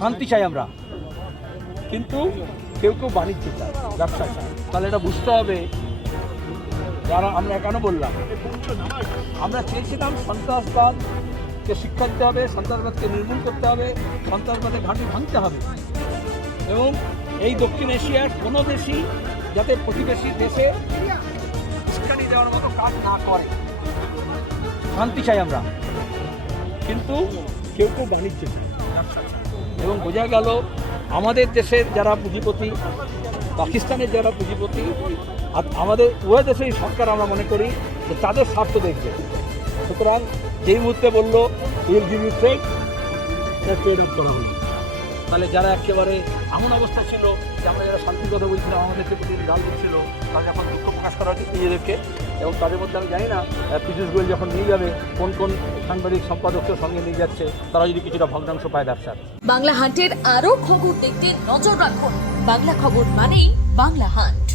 শান্তি চাই আমরা, কিন্তু কেউ কেউ বাণিজ্য চায়, ব্যবসা চায়। তাহলে এটা বুঝতে হবে যারা আমরা কেন বললাম, আমরা চেয়েছিলাম সন্ত্রাসবাদকে শিক্ষা দিতে হবে, সন্ত্রাসবাদকে নির্মূল করতে হবে, সন্ত্রাসবাদের ঘাঁটি ভাঙতে হবে এবং এই দক্ষিণ এশিয়ার কোনো দেশই যাতে প্রতিবেশী দেশে উস্কানি দেওয়ার মতো কাজ না করে। শান্তি চাই আমরা, কিন্তু কেউ কেউ বাণিজ্য চায়, ব্যবসা চায়। এবং বোঝা গেল আমাদের দেশের যারা পুঁজিপতি, পাকিস্তানের যারা পুঁজিপতি, আর আমাদের উভয় দেশেই সরকার আমরা মনে করি যে তাদের স্বার্থ দেখবে। সুতরাং যেই মুহূর্তে বললো will give you trade, trade up করা হলো। তাহলে যারা একেবারে এমন অবস্থা ছিল যে আমরা যারা শান্তির কথা বলছিলাম, আমাদেরকে প্রতি ঢাল দিচ্ছিল, তারা যখন দুঃখ প্রকাশ করা হচ্ছে নিজেদেরকে, এবং তাদের মধ্যে আমি জানি না পীযূষ গোয়েল যখন নিয়ে যাবে কোন কোন সাংবাদিক সম্পাদকদের সঙ্গে নিয়ে যাচ্ছে, তারা যদি কিছুটা ভগ্নাংশ পায় ব্যবসার। বাংলা হাটের আরও খবর দেখতে নজর রাখুন। বাংলা খবর মানেই বাংলা হাট।